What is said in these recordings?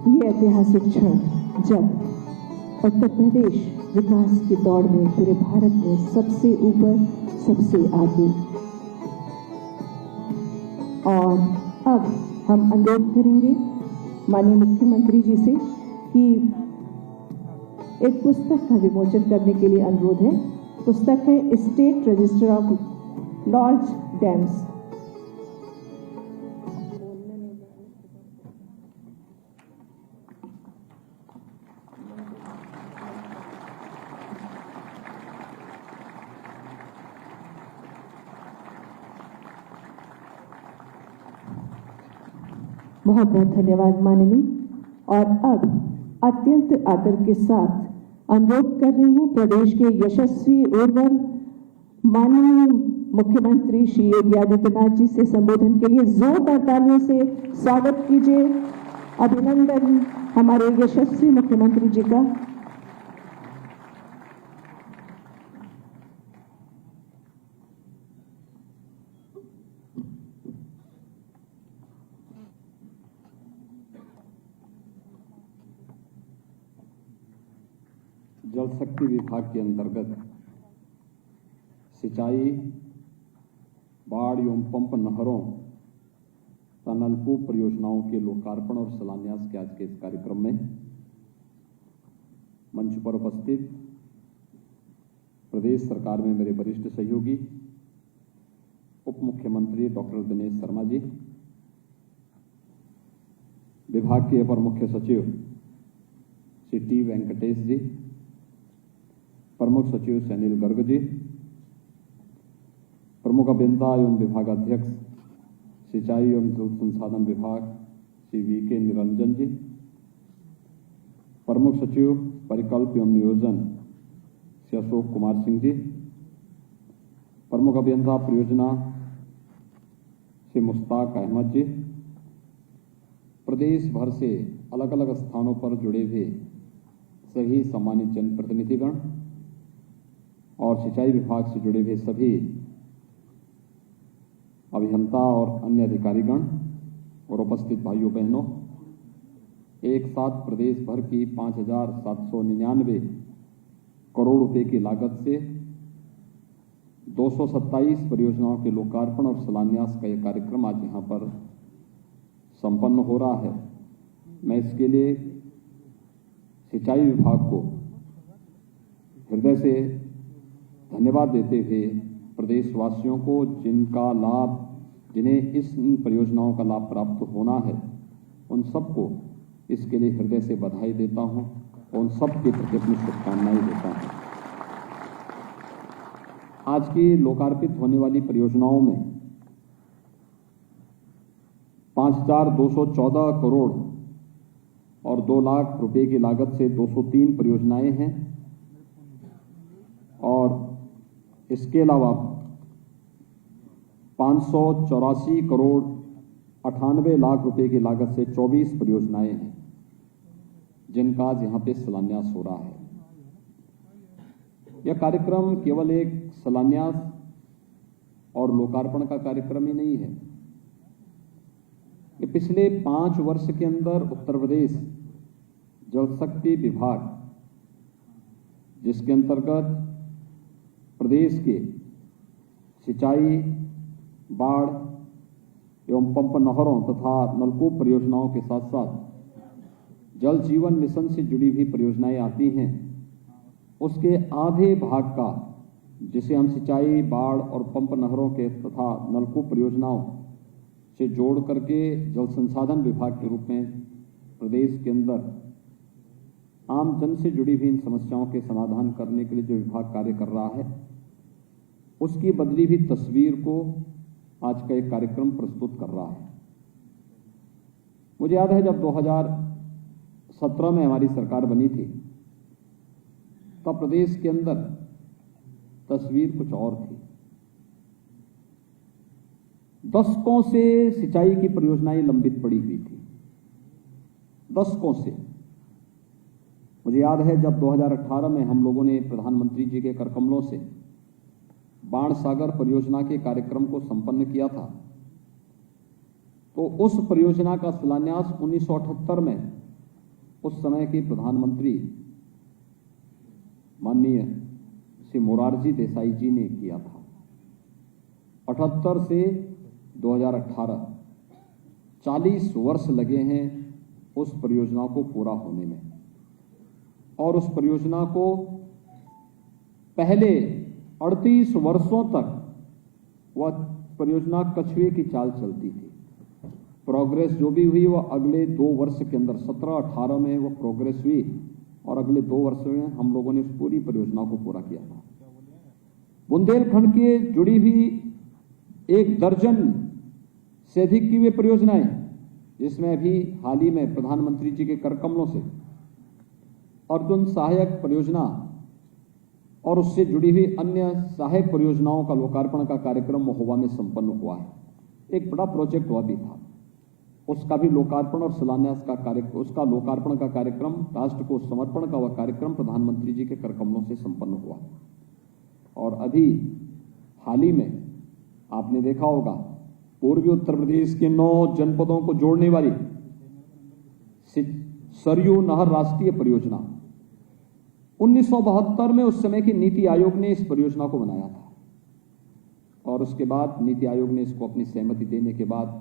ये ऐतिहासिक क्षण जब उत्तर प्रदेश विकास की दौड़ में पूरे भारत में सबसे ऊपर, सबसे आगे। और अब हम अनुरोध करेंगे माननीय मुख्यमंत्री जी से कि एक पुस्तक का विमोचन करने के लिए अनुरोध है। पुस्तक है state register of large dams. बहुत बहुत धन्यवाद माननीय। और अब अत्यंत आदर के साथ अनुरोध कर रहे हैं प्रदेश के यशस्वी उर्वर माननीय मुख्यमंत्री श्री योगी आदित्यनाथ जी से संबोधन के लिए जोरदार तालियों से स्वागत कीजिए। अभिनंदन हमारे यशस्वी मुख्यमंत्री जी का। जल शक्ति विभाग के अंतर्गत सिंचाई, बाढ़ एवं पंप नहरों तथा नलकूप परियोजनाओं के लोकार्पण और शिलान्यास के आज के इस कार्यक्रम में मंच पर उपस्थित प्रदेश सरकार में मेरे वरिष्ठ सहयोगी उप मुख्यमंत्री डॉक्टर दिनेश शर्मा जी, विभाग के अपर मुख्य सचिव श्री टी वेंकटेश जी, प्रमुख सचिव सैनिल गर्ग जी, प्रमुख अभियंता एवं विभागाध्यक्ष सिंचाई एवं जल संसाधन विभाग श्री वीके निरंजन जी, प्रमुख सचिव परिकल्प एवं नियोजन श्री अशोक कुमार सिंह जी, प्रमुख अभियंता परियोजना श्री मुश्ताक अहमद जी, प्रदेश भर से अलग अलग स्थानों पर जुड़े हुए सभी सम्मानित जनप्रतिनिधिगण और सिंचाई विभाग से जुड़े हुए सभी अभियंता और अन्य अधिकारीगण और उपस्थित भाइयों बहनों, एक साथ प्रदेश भर की 5,799 करोड़ रुपए की लागत से 227 परियोजनाओं के लोकार्पण और शिलान्यास का यह कार्यक्रम आज यहाँ पर संपन्न हो रहा है। मैं इसके लिए सिंचाई विभाग को हृदय से धन्यवाद देते हुए प्रदेशवासियों को जिन्हें इस परियोजनाओं का लाभ प्राप्त होना है, उन सबको इसके लिए हृदय से बधाई देता हूं और उन सब के प्रति अपनी शुभकामनाएं देता हूं। आज की लोकार्पित होने वाली परियोजनाओं में 5,214 करोड़ और 2 लाख रुपए की लागत से 203 परियोजनाएं हैं और इसके अलावा 584 करोड़ 98 लाख रुपए की लागत से 24 परियोजनाएं हैं जिनका आज यहां पे शिलान्यास हो रहा है। यह कार्यक्रम केवल एक शिलान्यास और लोकार्पण का कार्यक्रम ही नहीं है। ये पिछले 5 वर्ष के अंदर उत्तर प्रदेश जल शक्ति विभाग, जिसके अंतर्गत प्रदेश के सिंचाई, बाढ़ एवं पंप नहरों तथा नलकूप परियोजनाओं के साथ साथ जल जीवन मिशन से जुड़ी हुई परियोजनाएं आती हैं, उसके आधे भाग का, जिसे हम सिंचाई, बाढ़ और पंप नहरों के तथा नलकूप परियोजनाओं से जोड़ करके जल संसाधन विभाग के रूप में प्रदेश के अंदर आम जन से जुड़ी हुई इन समस्याओं के समाधान करने के लिए जो विभाग कार्य कर रहा है, उसकी बदली हुई तस्वीर को आज का एक कार्यक्रम प्रस्तुत कर रहा है। मुझे याद है जब 2017 में हमारी सरकार बनी थी, तब प्रदेश के अंदर तस्वीर कुछ और थी। दशकों से सिंचाई की परियोजनाएं लंबित पड़ी हुई थी, दशकों से। मुझे याद है जब 2018 में हम लोगों ने प्रधानमंत्री जी के करकमलों से बाण सागर परियोजना के कार्यक्रम को संपन्न किया था, तो उस परियोजना का शिलान्यास 1978 में उस समय के प्रधानमंत्री माननीय श्री मोरारजी देसाई जी ने किया था। 78 से 2018 40 वर्ष लगे हैं उस परियोजना को पूरा होने में, और उस परियोजना को पहले 38 वर्षों तक वह परियोजना कछुए की चाल चलती थी। प्रोग्रेस जो भी हुई वह अगले 2 वर्ष के अंदर 17-18 में वो प्रोग्रेस हुई, और अगले 2 वर्ष में हम लोगों ने उस पूरी परियोजना को पूरा किया था। बुंदेलखंड के जुड़ी हुई 1 दर्जन से अधिक की वे परियोजनाएं, जिसमें अभी हाल ही में प्रधानमंत्री जी के कर कमलों से अर्जुन सहायक परियोजना और उससे जुड़ी हुई अन्य सहायक परियोजनाओं का लोकार्पण का कार्यक्रम महोबा में संपन्न हुआ है। एक बड़ा प्रोजेक्ट हुआ भी था, उसका भी लोकार्पण और शिलान्यास का कार्यक्रम, उसका लोकार्पण का कार्यक्रम, राष्ट्र को समर्पण का वह कार्यक्रम प्रधानमंत्री जी के कर कमलों से संपन्न हुआ। और अभी हाल ही में आपने देखा होगा पूर्वी उत्तर प्रदेश के 9 जनपदों को जोड़ने वाली सरयू नहर राष्ट्रीय परियोजना 1972 में उस समय की नीति आयोग ने इस परियोजना को बनाया था, और उसके बाद नीति आयोग ने इसको अपनी सहमति देने के बाद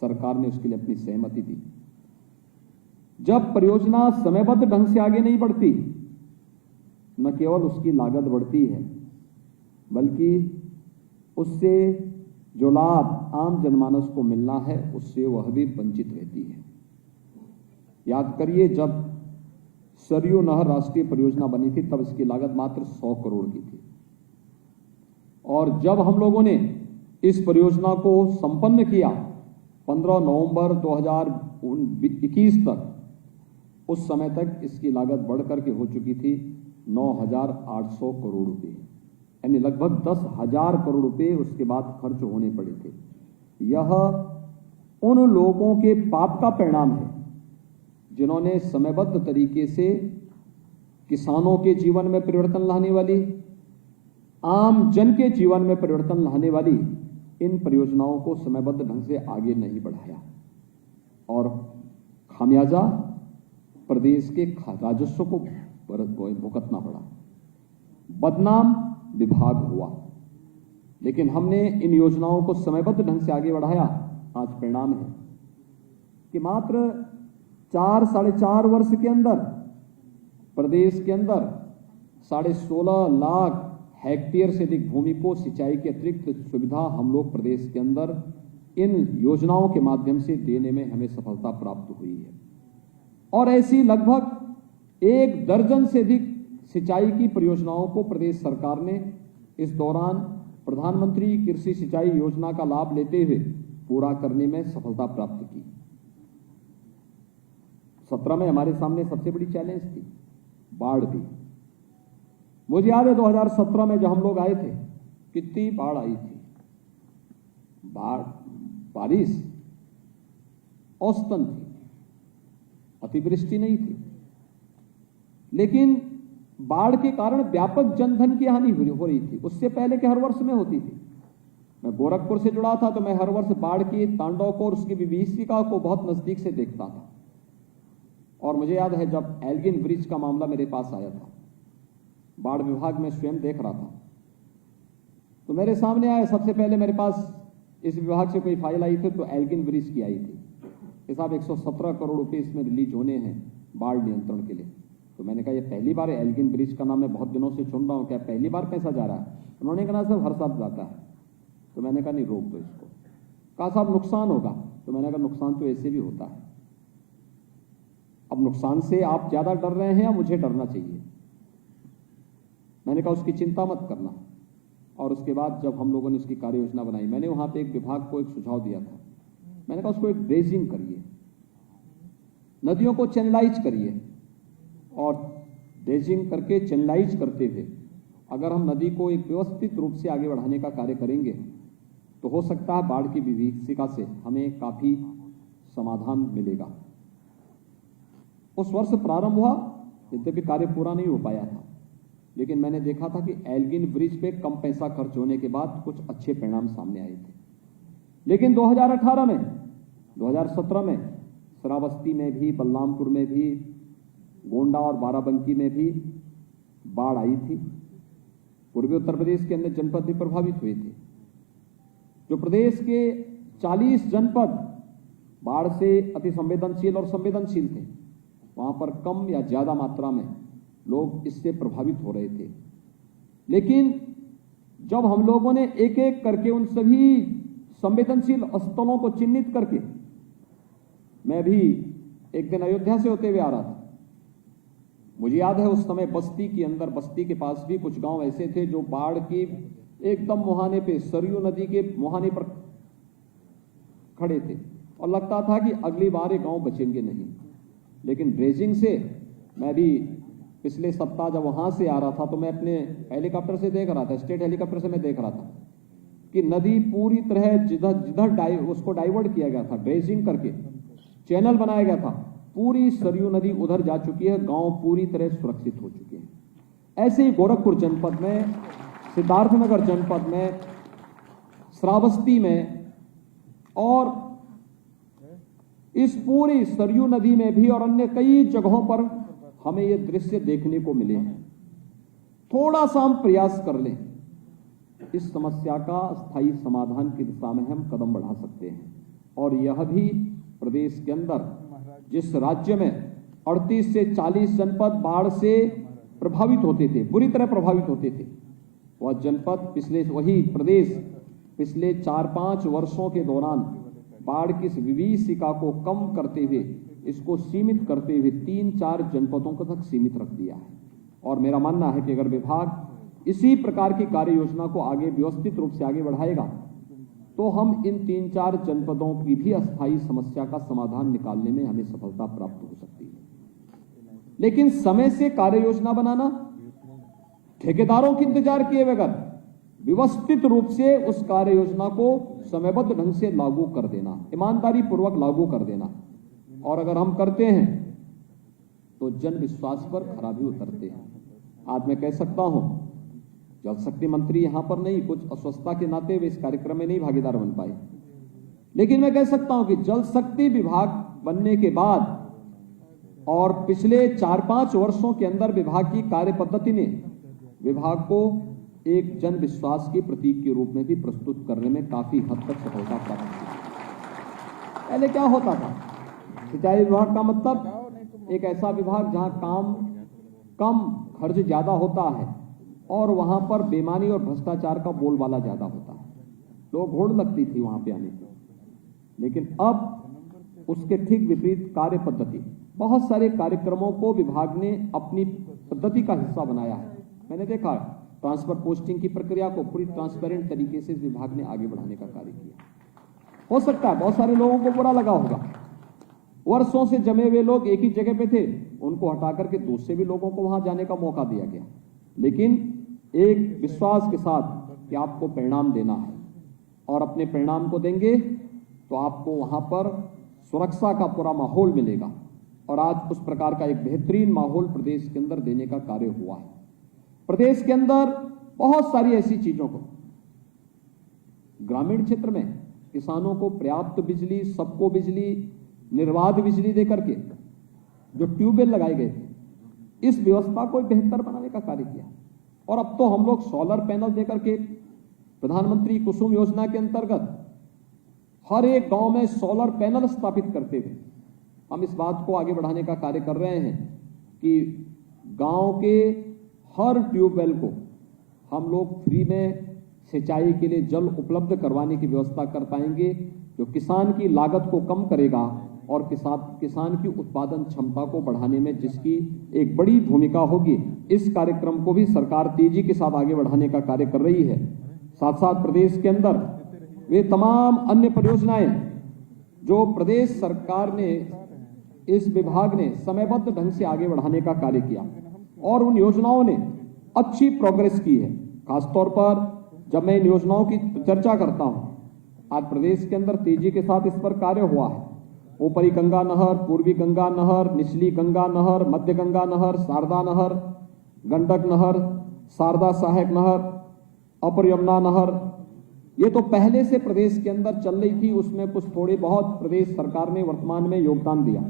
सरकार ने उसके लिए अपनी सहमति दी। जब परियोजना समयबद्ध ढंग से आगे नहीं बढ़ती, न केवल उसकी लागत बढ़ती है, बल्कि उससे जो लाभ आम जनमानस को मिलना है उससे वह भी वंचित रहती है। याद करिए, जब सरयू नहर राष्ट्रीय परियोजना बनी थी तब इसकी लागत मात्र 100 करोड़ की थी, और जब हम लोगों ने इस परियोजना को संपन्न किया 15 नवंबर 2021 तक, उस समय तक इसकी लागत बढ़कर के हो चुकी थी 9,800 करोड़ रुपए, यानी लगभग 10,000 करोड़ रुपए उसके बाद खर्च होने पड़े थे। यह उन लोगों के पाप का परिणाम है जिन्होंने समयबद्ध तरीके से किसानों के जीवन में परिवर्तन लाने वाली, आम जन के जीवन में परिवर्तन लाने वाली इन परियोजनाओं को समयबद्ध ढंग से आगे नहीं बढ़ाया, और खामियाजा प्रदेश के राजस्व को भुगतना पड़ा। बदनाम विभाग हुआ, लेकिन हमने इन योजनाओं को समयबद्ध ढंग से आगे बढ़ाया। आज परिणाम है कि मात्र 4-4.5 वर्ष के अंदर प्रदेश के अंदर 16.5 लाख हेक्टेयर से अधिक भूमि को सिंचाई की अतिरिक्त सुविधा हम लोग प्रदेश के अंदर इन योजनाओं के माध्यम से देने में हमें सफलता प्राप्त हुई है। और ऐसी लगभग 1 दर्जन से अधिक सिंचाई की परियोजनाओं को प्रदेश सरकार ने इस दौरान प्रधानमंत्री कृषि सिंचाई योजना का लाभ लेते हुए पूरा करने में सफलता प्राप्त की। 17 में हमारे सामने सबसे बड़ी चैलेंज थी बाढ़ भी। मुझे याद है 2017 में जब हम लोग आए थे कितनी बाढ़ आई थी। बारिश औसतन थी, अतिवृष्टि नहीं थी, लेकिन बाढ़ के कारण व्यापक जनधन की हानि हो रही थी। उससे पहले के हर वर्ष में होती थी। मैं गोरखपुर से जुड़ा था तो मैं हर वर्ष बाढ़ की तांडव को और उसकी विभीषिका को बहुत नजदीक से देखता था। और मुझे याद है जब एल्गिन ब्रिज का मामला मेरे पास आया था, बाढ़ विभाग में स्वयं देख रहा था, तो मेरे सामने आया, सबसे पहले मेरे पास इस विभाग से कोई फाइल आई थी तो एल्गिन ब्रिज की आई थी कि साहब 117 करोड़ रुपए इसमें रिलीज होने हैं बाढ़ नियंत्रण के लिए। तो मैंने कहा ये पहली बार है, एल्गिन ब्रिज का नाम मैं बहुत दिनों से सुन रहा हूँ, क्या पहली बार पैसा जा रहा है? उन्होंने कहा साहब हर साल जाता है। तो मैंने कहा नहीं, रोक दो इसको। कहा साहब नुकसान होगा। तो मैंने कहा नुकसान तो ऐसे भी होता है। अब नुकसान से आप ज्यादा डर रहे हैं या मुझे डरना चाहिए? मैंने कहा उसकी चिंता मत करना। और उसके बाद जब हम लोगों ने इसकी कार्य योजना बनाई, मैंने वहां पे एक विभाग को एक सुझाव दिया था। मैंने कहा उसको एक ड्रेजिंग करिए, नदियों को चैनलाइज करिए, और ड्रेजिंग करके चैनलाइज करते हुए अगर हम नदी को एक व्यवस्थित रूप से आगे बढ़ाने का कार्य करेंगे तो हो सकता है बाढ़ की विभीषिका से हमें काफी समाधान मिलेगा। उस वर्ष प्रारंभ हुआ, यद्यपि कार्य पूरा नहीं हो पाया था, लेकिन मैंने देखा था कि एल्गिन ब्रिज पे कम पैसा खर्च होने के बाद कुछ अच्छे परिणाम सामने आए थे। लेकिन 2018 में 2017 में श्रावस्ती में भी, बलरामपुर में भी, गोंडा और बाराबंकी में भी बाढ़ आई थी। पूर्वी उत्तर प्रदेश के अन्य जनपद भी प्रभावित हुए थे। जो प्रदेश के 40 जनपद बाढ़ से अति संवेदनशील और संवेदनशील थे, वहां पर कम या ज्यादा मात्रा में लोग इससे प्रभावित हो रहे थे। लेकिन जब हम लोगों ने एक एक करके उन सभी संवेदनशील स्थलों को चिन्हित करके, मैं भी एक दिन अयोध्या से होते हुए आ रहा था, मुझे याद है उस समय बस्ती के अंदर, बस्ती के पास भी कुछ गांव ऐसे थे जो बाढ़ के एकदम मुहाने पे, सरयू नदी के मुहाने पर खड़े थे और लगता था कि अगली बार ये गांव बचेंगे नहीं। लेकिन ड्रेजिंग से, मैं भी पिछले सप्ताह जब वहां से आ रहा था तो मैं अपने हेलीकॉप्टर से देख रहा था, स्टेट हेलीकॉप्टर से मैं देख रहा था कि नदी पूरी तरह जिधर उसको डाइवर्ट किया गया था, ड्रेजिंग करके चैनल बनाया गया था, पूरी सरयू नदी उधर जा चुकी है, गांव पूरी तरह सुरक्षित हो चुके हैं। ऐसे ही गोरखपुर जनपद में, सिद्धार्थनगर जनपद में, श्रावस्ती में और इस पूरी सरयू नदी में भी और अन्य कई जगहों पर हमें ये दृश्य देखने को मिले हैं। थोड़ा सा हम प्रयास कर लें, इस समस्या का स्थायी समाधान की दिशा में हम कदम बढ़ा सकते हैं। और यह भी प्रदेश के अंदर, जिस राज्य में 38 से 40 जनपद बाढ़ से प्रभावित होते थे, बुरी तरह प्रभावित होते थे, वह जनपद वही प्रदेश पिछले 4-5 वर्षों के दौरान बाढ़ की इस विभीषिका को कम करते हुए, इसको सीमित करते हुए 3-4 जनपदों को तक सीमित रख दिया है। और मेरा मानना है कि अगर विभाग इसी प्रकार की कार्य योजना को आगे व्यवस्थित रूप से आगे बढ़ाएगा तो हम इन 3-4 जनपदों की भी अस्थायी समस्या का समाधान निकालने में हमें सफलता प्राप्त हो सकती है। लेकिन समय से कार्य योजना बनाना, ठेकेदारों के इंतजार किए बगैर व्यवस्थित रूप से उस कार्य योजना को समयबद्ध ढंग से लागू कर देना, ईमानदारी पूर्वक लागू कर देना, और अगर हम करते हैं तो जन विश्वास पर खराबी उतरते हैं। आज मैं कह सकता हूं, जल शक्ति मंत्री यहां पर नहीं, कुछ अस्वस्थता के नाते वे इस कार्यक्रम में नहीं भागीदार बन पाए, लेकिन मैं कह सकता हूं कि जल शक्ति विभाग बनने के बाद और पिछले 4-5 वर्षों के अंदर विभाग की कार्य पद्धति ने विभाग को एक जन विश्वास के प्रतीक के रूप में भी प्रस्तुत करने में काफी हद तक सफलता प्राप्त की। पहले क्या होता था, सिंचाई विभाग का मतलब एक ऐसा विभाग जहां काम कम, खर्च ज्यादा होता है और वहां पर बेईमानी और भ्रष्टाचार का बोलबाला ज्यादा होता है, लोग होड़ लगती थी वहां पे आने की। लेकिन अब उसके ठीक विपरीत कार्य पद्धति, बहुत सारे कार्यक्रमों को विभाग ने अपनी पद्धति का हिस्सा बनाया है। मैंने देखा ट्रांसफर पोस्टिंग की प्रक्रिया को पूरी ट्रांसपेरेंट तरीके से विभाग ने आगे बढ़ाने का कार्य किया। हो सकता है बहुत सारे लोगों को बुरा लगा होगा, वर्षों से जमे हुए लोग एक ही जगह पे थे, उनको हटा करके दूसरे भी लोगों को वहां जाने का मौका दिया गया, लेकिन एक विश्वास के साथ कि आपको परिणाम देना है और अपने परिणाम को देंगे तो आपको वहां पर सुरक्षा का पूरा माहौल मिलेगा। और आज उस प्रकार का एक बेहतरीन माहौल प्रदेश के अंदर देने का कार्य हुआ है। प्रदेश के अंदर बहुत सारी ऐसी चीजों को, ग्रामीण क्षेत्र में किसानों को पर्याप्त बिजली, सबको बिजली, निर्बाध बिजली देकर के जो ट्यूबवेल लगाए गए थे, इस व्यवस्था को बेहतर बनाने का कार्य किया। और अब तो हम लोग सोलर पैनल देकर के प्रधानमंत्री कुसुम योजना के अंतर्गत हर एक गांव में सोलर पैनल स्थापित करते हुए हम इस बात को आगे बढ़ाने का कार्य कर रहे हैं कि गांव के हर ट्यूबवेल को हम लोग फ्री में सिंचाई के लिए जल उपलब्ध करवाने की व्यवस्था कर पाएंगे, जो किसान की लागत को कम करेगा और किसान की उत्पादन क्षमता को बढ़ाने में जिसकी एक बड़ी भूमिका होगी। इस कार्यक्रम को भी सरकार तेजी के साथ आगे बढ़ाने का कार्य कर रही है। साथ साथ प्रदेश के अंदर वे तमाम अन्य परियोजनाएं जो प्रदेश सरकार ने, इस विभाग ने समयबद्ध ढंग से आगे बढ़ाने का कार्य किया और उन योजनाओं ने अच्छी प्रोग्रेस की है। खासतौर पर जब मैं इन योजनाओं की चर्चा करता हूं, आज प्रदेश के अंदर तेजी के साथ इस पर कार्य हुआ है। ऊपरी गंगा नहर, पूर्वी गंगा नहर, निचली गंगा नहर, मध्य गंगा नहर, शारदा नहर, गंडक नहर, शारदा सहायक नहर, अपर यमुना नहर, ये तो पहले से प्रदेश के अंदर चल रही थी, उसमें कुछ थोड़े बहुत प्रदेश सरकार ने वर्तमान में योगदान दिया।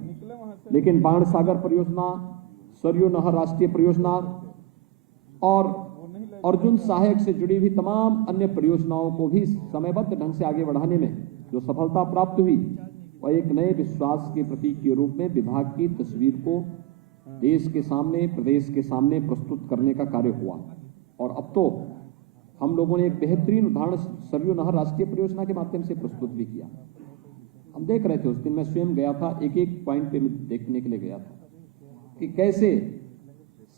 लेकिन बाण सागर परियोजना, सरयू नहर राष्ट्रीय परियोजना और अर्जुन सहायक से जुड़ी हुई तमाम अन्य परियोजनाओं को भी समयबद्ध ढंग से आगे बढ़ाने में जो सफलता प्राप्त हुई वह एक नए विश्वास के प्रतीक के रूप में विभाग की तस्वीर को देश के सामने, प्रदेश के सामने प्रस्तुत करने का कार्य हुआ। और अब तो हम लोगों ने एक बेहतरीन उदाहरण सरयू नहर राष्ट्रीय परियोजना के माध्यम से प्रस्तुत भी किया। हम देख रहे थे, उस दिन मैं स्वयं गया था, एक एक पॉइंट पे देखने के लिए गया था कि कैसे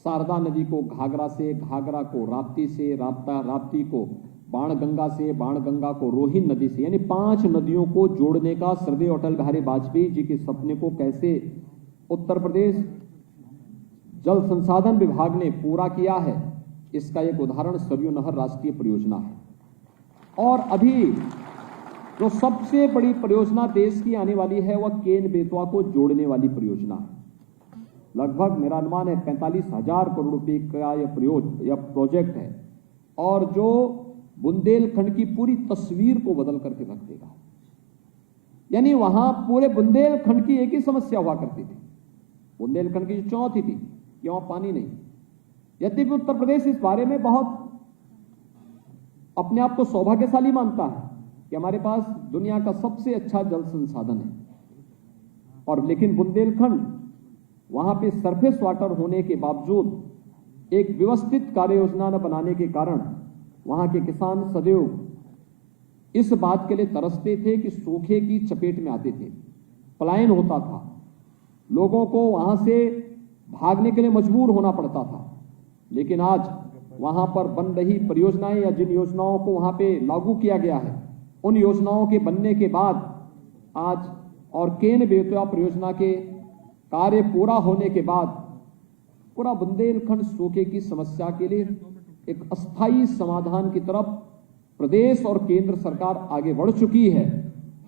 शारदा नदी को घाघरा से, घाघरा को राप्ती से, राप्ती को बाणगंगा से, बाणगंगा को रोहिन नदी से, यानी 5 नदियों को जोड़ने का श्रद्धेय अटल बिहारी वाजपेयी जी के सपने को कैसे उत्तर प्रदेश जल संसाधन विभाग ने पूरा किया है, इसका एक उदाहरण सरयू नहर राष्ट्रीय परियोजना है। और अभी जो सबसे बड़ी परियोजना देश की आने वाली है वह केन बेतवा को जोड़ने वाली परियोजना है। लगभग मेरा अनुमान है 45,000 करोड़ रुपए का यह प्रोजेक्ट है और जो बुंदेलखंड की पूरी तस्वीर को बदल करके रख देगा। यानी वहां पूरे बुंदेलखंड की एक ही समस्या हुआ करती थी, बुंदेलखंड की जो चुनौती थी कि वहां पानी नहीं। यद्यपि उत्तर प्रदेश इस बारे में बहुत अपने आप को सौभाग्यशाली मानता है कि हमारे पास दुनिया का सबसे अच्छा जल संसाधन है, और लेकिन बुंदेलखंड वहां पे सरफेस वाटर होने के बावजूद एक व्यवस्थित कार्य योजना न बनाने के कारण वहां के किसान सदैव इस बात के लिए तरसते थे कि सूखे की चपेट में आते थे, पलायन होता था, लोगों को वहां से भागने के लिए मजबूर होना पड़ता था। लेकिन आज वहां पर बन रही परियोजनाएं या जिन योजनाओं को वहां पे लागू किया गया है, उन योजनाओं के बनने के बाद आज और केन बेतवा परियोजना के कार्य पूरा होने के बाद पूरा बुंदेलखंड सूखे की समस्या के लिए एक अस्थायी समाधान की तरफ प्रदेश और केंद्र सरकार आगे बढ़ चुकी है।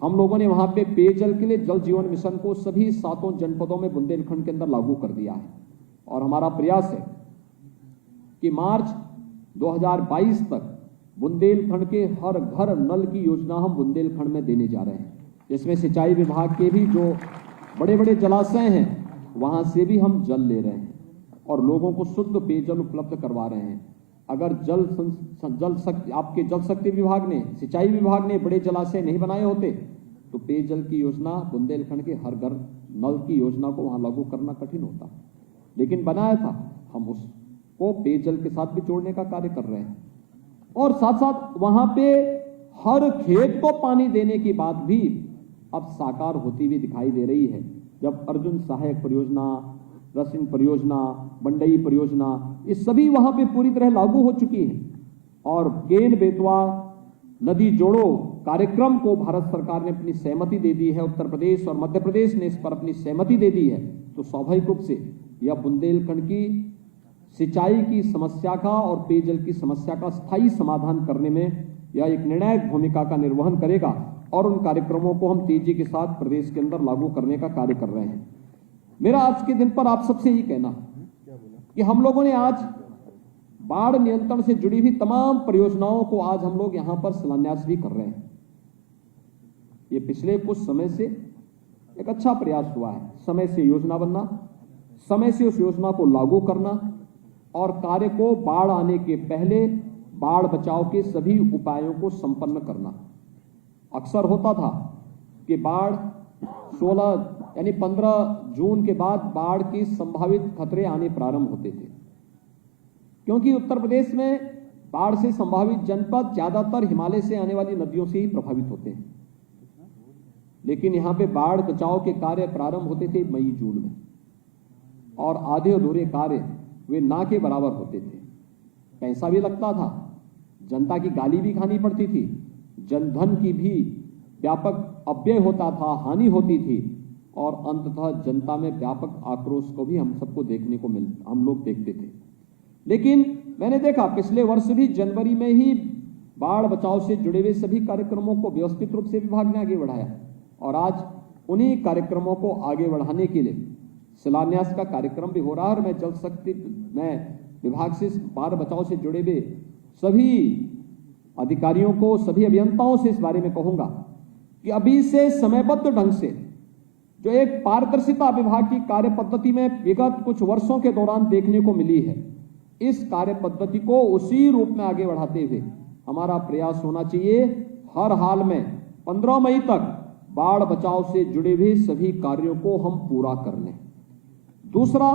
हम लोगों ने वहां पे पेयजल के लिए जल जीवन मिशन को सभी 7 जनपदों में बुंदेलखंड के अंदर लागू कर दिया है और हमारा प्रयास है कि मार्च 2022 तक बुंदेलखंड के हर घर नल की योजना हम बुंदेलखंड में देने जा रहे हैं, जिसमें सिंचाई विभाग के भी जो बड़े बड़े जलाशय हैं वहां से भी हम जल ले रहे हैं और लोगों को शुद्ध पेयजल उपलब्ध करवा रहे हैं। अगर आपके जल शक्ति विभाग ने, सिंचाई विभाग ने बड़े जलाशय नहीं बनाए होते तो पेयजल की योजना बुंदेलखंड के हर घर नल की योजना को वहां लागू करना कठिन होता, लेकिन बनाया था। हम उसको पेयजल के साथ भी जोड़ने का कार्य कर रहे हैं और साथ साथ वहां पे हर खेत को पानी देने की बात भी अब साकार होती हुई दिखाई दे रही है। जब अर्जुन सहायक परियोजना, रसिन परियोजना, बंडई परियोजना, ये सभी वहां पे पूरी तरह लागू हो चुकी है और केन बेतवा नदी जोड़ो कार्यक्रम को भारत सरकार ने अपनी सहमति दे दी है, उत्तर प्रदेश और मध्य प्रदेश ने इस पर अपनी सहमति दे दी है, तो स्वाभाविक रूप से यह बुंदेलखंड की सिंचाई की समस्या का और पेयजल की समस्या का स्थायी समाधान करने में यह एक निर्णायक भूमिका का निर्वहन करेगा और उन कार्यक्रमों को हम तेजी के साथ प्रदेश के अंदर लागू करने का कार्य कर रहे हैं। मेरा आज के दिन पर आप सबसे यही कहना कि हम लोगों ने आज बाढ़ नियंत्रण से जुड़ी हुई तमाम परियोजनाओं को आज हम लोग यहां पर शिलान्यास भी कर रहे हैं। ये पिछले कुछ समय से एक अच्छा प्रयास हुआ है, समय से योजना बनना, समय से उस योजना को लागू करना और कार्य को बाढ़ आने के पहले बाढ़ बचाव के सभी उपायों को संपन्न करना। अक्सर होता था कि बाढ़ 15 जून के बाद बाढ़ की संभावित खतरे आने प्रारंभ होते थे, क्योंकि उत्तर प्रदेश में बाढ़ से संभावित जनपद ज्यादातर हिमालय से आने वाली नदियों से ही प्रभावित होते हैं। लेकिन यहां पे बाढ़ बचाव के कार्य प्रारंभ होते थे मई जून में और आधे अधूरे कार्य वे ना के बराबर होते थे। पैसा भी लगता था, जनता की गाली भी खानी पड़ती थी, जनधन की भी व्यापक अपव्यय होता था, हानि होती थी और अंततः जनता में व्यापक आक्रोश को भी हम लोग देखते थे। लेकिन मैंने देखा पिछले वर्ष भी जनवरी में ही बाढ़ बचाव से जुड़े हुए सभी कार्यक्रमों को व्यवस्थित रूप से विभाग ने आगे बढ़ाया और आज उन्हीं कार्यक्रमों को आगे बढ़ाने के लिए शिलान्यास का कार्यक्रम भी हो रहा है और मैं विभाग से बाढ़ बचाव से जुड़े हुए सभी अधिकारियों को, सभी अभियंताओं से इस बारे में कहूंगा कि अभी से समयबद्ध ढंग से जो एक पारदर्शिता विभाग की कार्य पद्धति में विगत कुछ वर्षों के दौरान देखने को मिली है, इस कार्य पद्धति को उसी रूप में आगे बढ़ाते हुए हमारा प्रयास होना चाहिए हर हाल में 15 मई तक बाढ़ बचाव से जुड़े हुए सभी कार्यों को हम पूरा कर लें। दूसरा,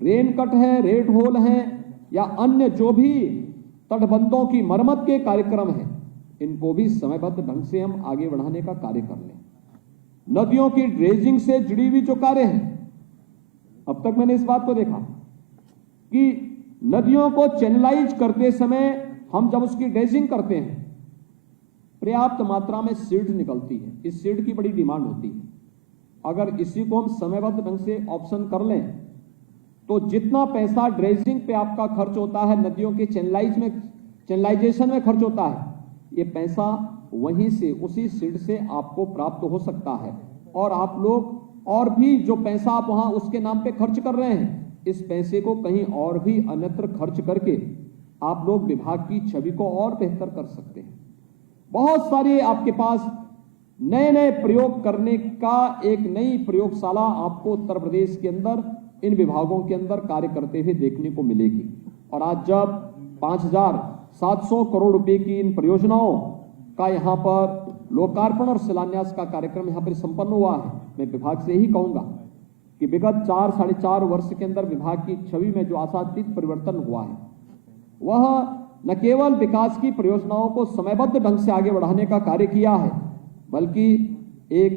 रेन कट है, रेड होल है या अन्य जो भी तटबंधों की मरम्मत के कार्यक्रम हैं, इनको भी समयबद्ध ढंग से हम आगे बढ़ाने का कार्य कर लें। नदियों की ड्रेजिंग से जुड़ी हुई जो कार्य है, अब तक मैंने इस बात को देखा कि नदियों को चैनलाइज करते समय हम जब उसकी ड्रेजिंग करते हैं, पर्याप्त मात्रा में सीड निकलती है। इस सीड की बड़ी डिमांड होती है। अगर इसी को हम समयबद्ध ढंग से ऑप्शन कर लें तो जितना पैसा ड्रेजिंग पे आपका खर्च होता है, नदियों के चैनलाइजेशन में खर्च होता है, ये पैसा वहीं से उसी सीड से आपको प्राप्त हो सकता है। और आप लोग और भी जो पैसा आप वहां उसके नाम पे खर्च कर रहे हैं, इस पैसे को कहीं और भी अन्यत्र खर्च करके आप लोग विभाग की छवि को और बेहतर कर सकते हैं। बहुत सारे आपके पास नए नए प्रयोग करने का एक नई प्रयोगशाला आपको उत्तर प्रदेश के अंदर इन विभागों के अंदर कार्य करते हुए देखने को मिलेगी। और आज जब 5,700 करोड़ रुपए की इन परियोजनाओं का यहाँ पर लोकार्पण और शिलान्यास का कार्यक्रम यहाँ पर संपन्न हुआ है, मैं विभाग से ही कहूंगा कि विगत 4-4.5 वर्ष के अंदर विभाग की छवि में जो आशातीत परिवर्तन हुआ है, वह न केवल विकास की परियोजनाओं को समयबद्ध ढंग से आगे बढ़ाने का कार्य किया है, बल्कि एक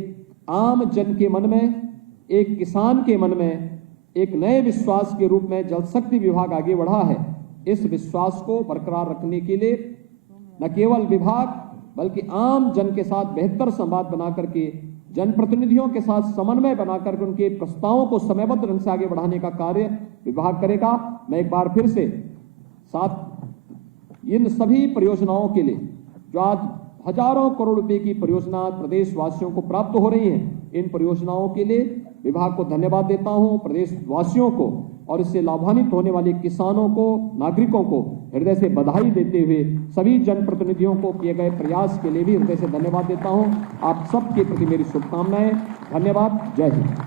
आम जन के मन में, एक किसान के मन में एक नए विश्वास के रूप में जल शक्ति विभाग आगे बढ़ा है। इस विश्वास को बरकरार रखने के लिए न केवल विभाग बल्कि आम जन के साथ बेहतर संवाद बना करके, जनप्रतिनिधियों के साथ समन्वय बनाकर उनके प्रस्तावों को समयबद्ध ढंग से आगे बढ़ाने का कार्य विभाग करेगा। मैं एक बार फिर से साथ इन सभी परियोजनाओं के लिए जो आज हजारों करोड़ रुपए की परियोजना प्रदेशवासियों को प्राप्त हो रही हैं, इन परियोजनाओं के लिए विभाग को धन्यवाद देता हूं, प्रदेशवासियों को और इससे लाभान्वित होने वाले किसानों को, नागरिकों को हृदय से बधाई देते हुए सभी जनप्रतिनिधियों को किए गए प्रयास के लिए भी हृदय से धन्यवाद देता हूं। आप सबके प्रति मेरी शुभकामनाएं। धन्यवाद। जय हिंद।